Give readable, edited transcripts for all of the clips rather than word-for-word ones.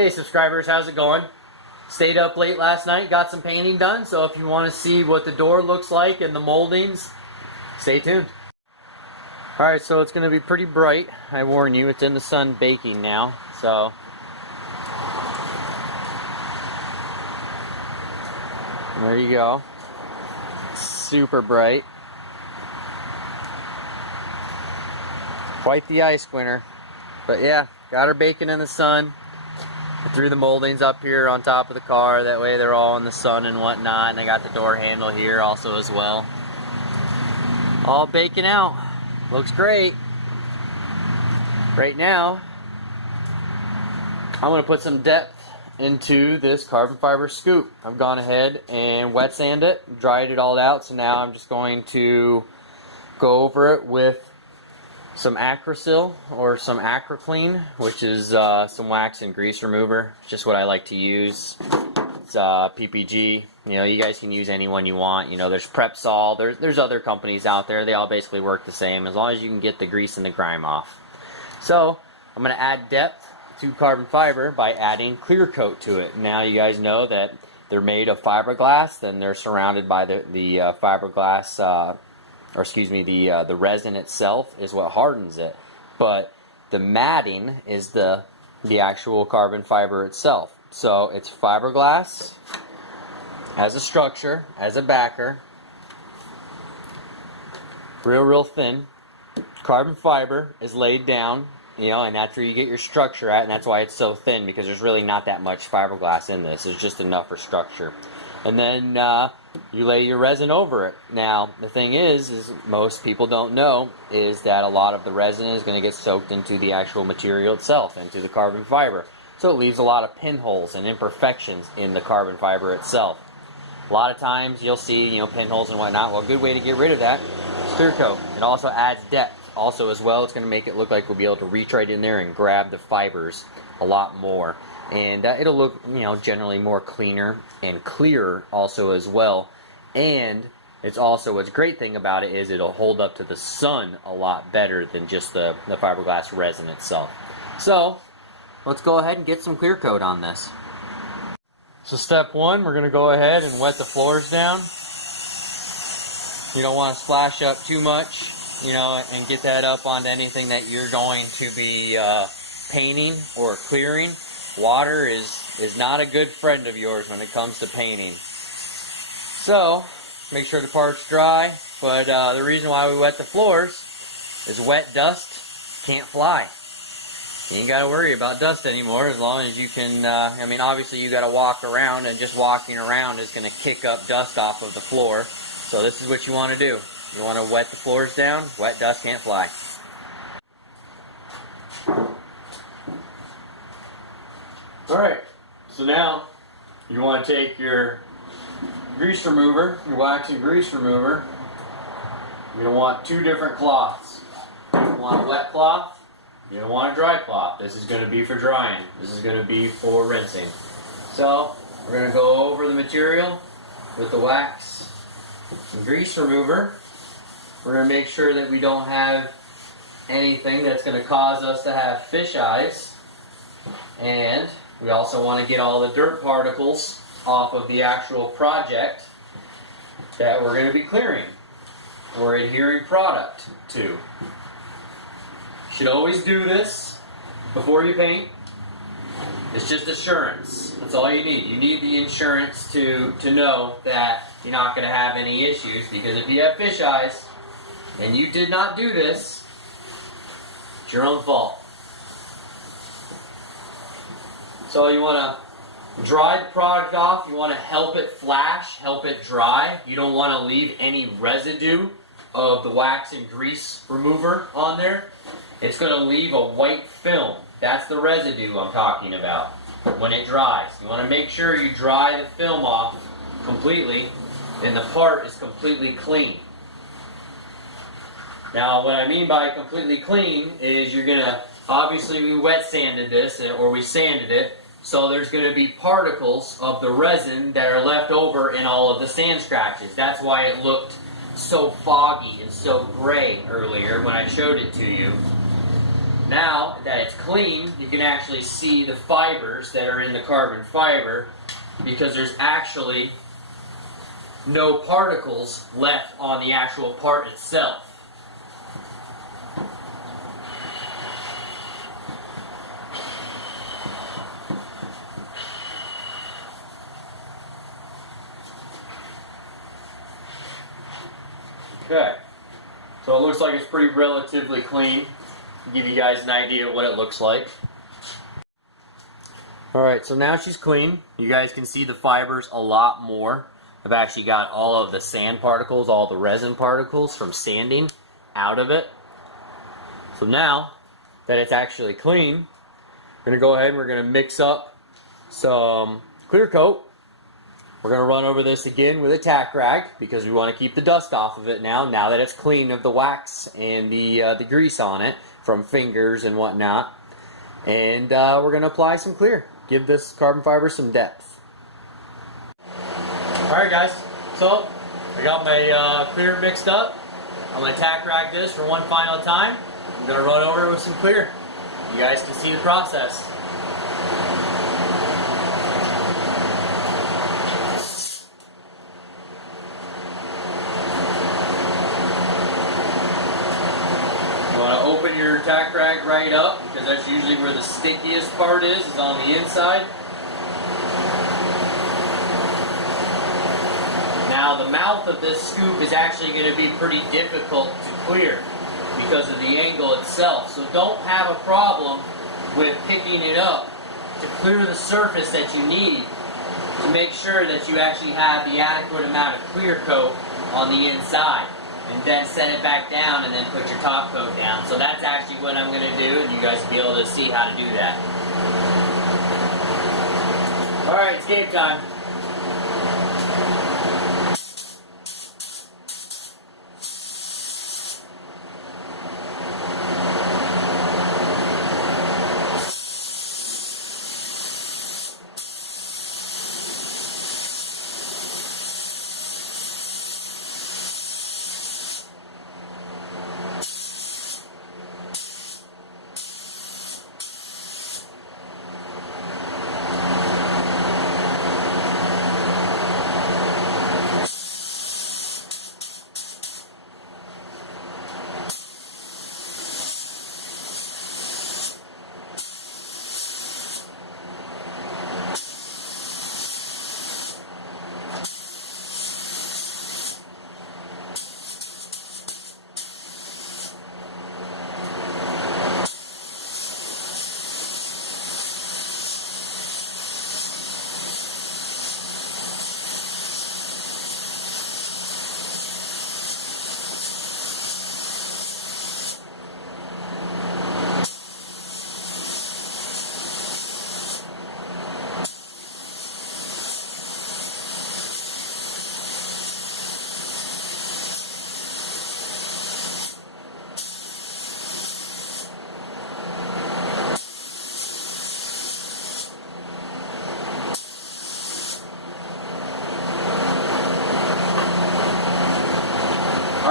Hey subscribers, how's it going? Stayed up late last night, got some painting done, so if you want to see what the door looks like and the moldings, stay tuned. Alright, so it's going to be pretty bright. I warn you, it's in the sun baking now, so there you go. Super bright. Quite the ice squinter. But yeah, got her baking in the sun. I threw the moldings up here on top of the car, that way they're all in the sun and whatnot, and I got the door handle here also as well. All baking out. Looks great. Right now, I'm going to put some depth into this carbon fiber scoop. I've gone ahead and wet sanded it, dried it all out, so now I'm just going to go over it with some Acrysil or some AcryClean, which is some wax and grease remover. Just what I like to use. It's PPG. You know, you guys can use any one you want. You know, there's Prepsol. There's other companies out there. They all basically work the same as long as you can get the grease and the grime off. So I'm going to add depth to carbon fiber by adding clear coat to it. Now you guys know that they're made of fiberglass. Then they're surrounded by the fiberglass. Or excuse me, the resin itself is what hardens it, but the matting is the actual carbon fiber itself. So it's fiberglass as a structure, as a backer, real thin. Carbon fiber is laid down, you know, and that's where you get your structure at, and that's why it's so thin, because there's really not that much fiberglass in this. There's just enough for structure. And then you lay your resin over it. Now, the thing is most people don't know is that a lot of the resin is going to get soaked into the actual material itself, into the carbon fiber. So it leaves a lot of pinholes and imperfections in the carbon fiber itself. A lot of times you'll see, you know, pinholes and whatnot. Well, a good way to get rid of that is clear coat. It also adds depth. Also, as well, it's going to make it look like we'll be able to reach right in there and grab the fibers a lot more. And it'll look, you know, generally more cleaner and clearer also as well. And it's also, what's a great thing about it is it'll hold up to the sun a lot better than just the fiberglass resin itself. So let's go ahead and get some clear coat on this. So step one, we're going to go ahead and wet the floors down. You don't want to splash up too much, you know, and get that up onto anything that you're going to be painting or clearing. Water is not a good friend of yours when it comes to painting. So, make sure the part's dry, but the reason why we wet the floors is wet dust can't fly. You ain't got to worry about dust anymore as long as you can, I mean, obviously you got to walk around, and just walking around is going to kick up dust off of the floor. So this is what you want to do. You want to wet the floors down, wet dust can't fly. Alright, so now you want to take your grease remover, your wax and grease remover. You're going to want two different cloths. You want a wet cloth, you don't want a dry cloth. This is going to be for drying. This is going to be for rinsing. So we're going to go over the material with the wax and grease remover. We're going to make sure that we don't have anything that's going to cause us to have fish eyes. And we also want to get all the dirt particles off of the actual project that we're going to be clearing or adhering product to. You should always do this before you paint. It's just assurance. That's all you need. You need the insurance to know that you're not going to have any issues, because if you have fish eyes and you did not do this, it's your own fault. So you want to dry the product off. You want to help it flash, help it dry. You don't want to leave any residue of the wax and grease remover on there. It's going to leave a white film. That's the residue I'm talking about when it dries. You want to make sure you dry the film off completely and the part is completely clean. Now what I mean by completely clean is you're going to, obviously we wet sanded this, or we sanded it, so there's going to be particles of the resin that are left over in all of the sand scratches. That's why it looked so foggy and so gray earlier when I showed it to you. Now that it's clean, you can actually see the fibers that are in the carbon fiber, because there's actually no particles left on the actual part itself. Okay, so it looks like it's pretty relatively clean. To give you guys an idea of what it looks like. Alright, so now she's clean. You guys can see the fibers a lot more. I've actually got all of the sand particles, all the resin particles from sanding out of it. So now that it's actually clean, we're going to go ahead and we're going to mix up some clear coat. We're going to run over this again with a tack rag because we want to keep the dust off of it now that it's clean of the wax and the grease on it from fingers and whatnot. And we're going to apply some clear. Give this carbon fiber some depth. Alright guys, so I got my clear mixed up. I'm going to tack rag this for one final time. I'm going to run over it with some clear. You guys can see the process. Open your tack rag right up, because that's usually where the stickiest part is on the inside. Now the mouth of this scoop is actually going to be pretty difficult to clear because of the angle itself. So don't have a problem with picking it up to clear the surface that you need to make sure that you actually have the adequate amount of clear coat on the inside. And then set it back down and then put your top coat down. So that's actually what I'm going to do, and you guys will be able to see how to do that. Alright, it's game time.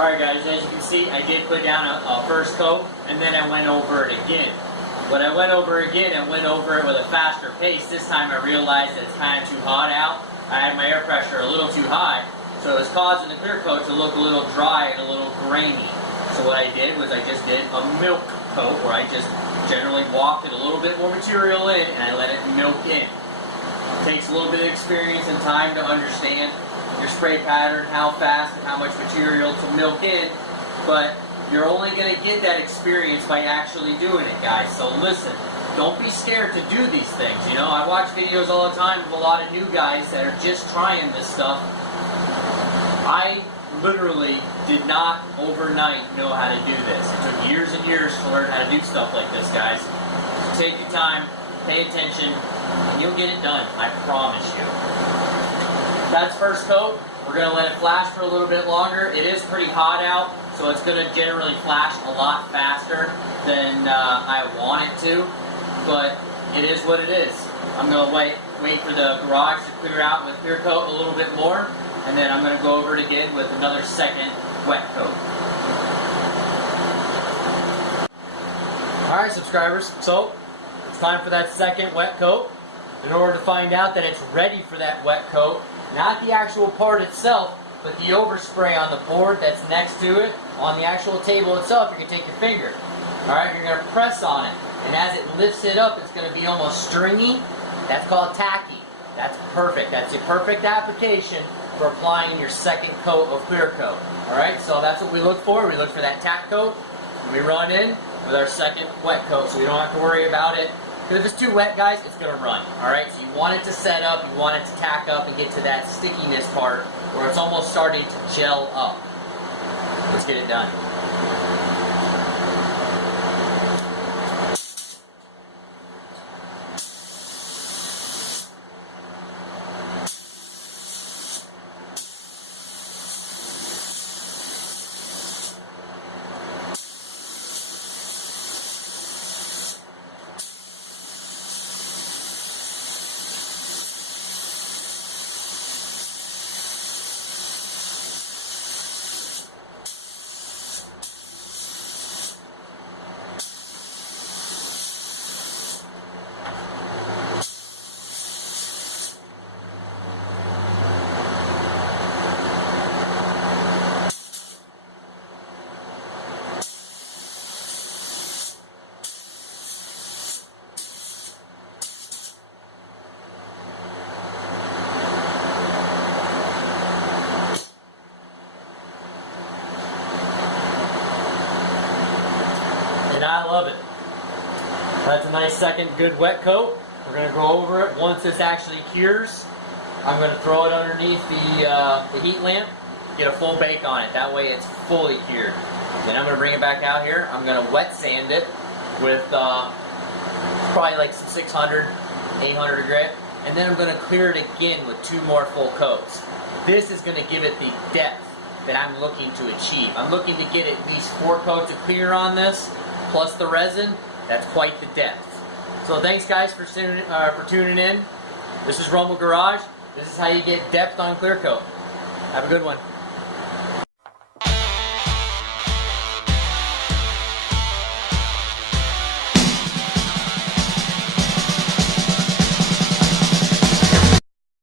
Alright guys, as you can see, I did put down a first coat, and then I went over it again. When I went over again, I went over it with a faster pace. This time I realized that it's kind of too hot out. I had my air pressure a little too high, so it was causing the clear coat to look a little dry and a little grainy. So what I did was I just did a milk coat, where I just generally wafted a little bit more material in, and I let it milk in. It takes a little bit of experience and time to understand your spray pattern, how fast and how much material to milk in, but you're only going to get that experience by actually doing it, guys. So listen, don't be scared to do these things. You know, I watch videos all the time of a lot of new guys that are just trying this stuff. I literally did not overnight know how to do this. It took years and years to learn how to do stuff like this, guys. So take your time, pay attention, and you'll get it done. I promise you. That's first coat. We're going to let it flash for a little bit longer. It is pretty hot out, so it's going to generally flash a lot faster than I want it to, but it is what it is. I'm going to wait for the garage to clear out with clear coat a little bit more, and then I'm going to go over it again with another second wet coat. Alright, subscribers, so it's time for that second wet coat. In order to find out that it's ready for that wet coat, not the actual part itself, but the overspray on the board that's next to it, on the actual table itself, you can take your finger. Alright, you're going to press on it, and as it lifts it up, it's going to be almost stringy. That's called tacky. That's perfect. That's the perfect application for applying your second coat of clear coat. Alright, so that's what we look for. We look for that tack coat, and we run in with our second wet coat, so we don't have to worry about it. Because if it's too wet, guys, it's going to run. Alright, so you want it to set up, you want it to tack up and get to that stickiness part where it's almost starting to gel up. Let's get it done. And I love it. That's a nice second good wet coat. We're going to go over it once this actually cures. I'm going to throw it underneath the heat lamp, get a full bake on it. That way it's fully cured. Then I'm going to bring it back out here. I'm going to wet sand it with probably like some 600, 800 grit. And then I'm going to clear it again with 2 more full coats. This is going to give it the depth that I'm looking to achieve. I'm looking to get at least 4 coats of clear on this, plus the resin. That's quite the depth. So thanks guys for tuning in. This is Rumble Garage. This is how you get depth on clear coat. Have a good one.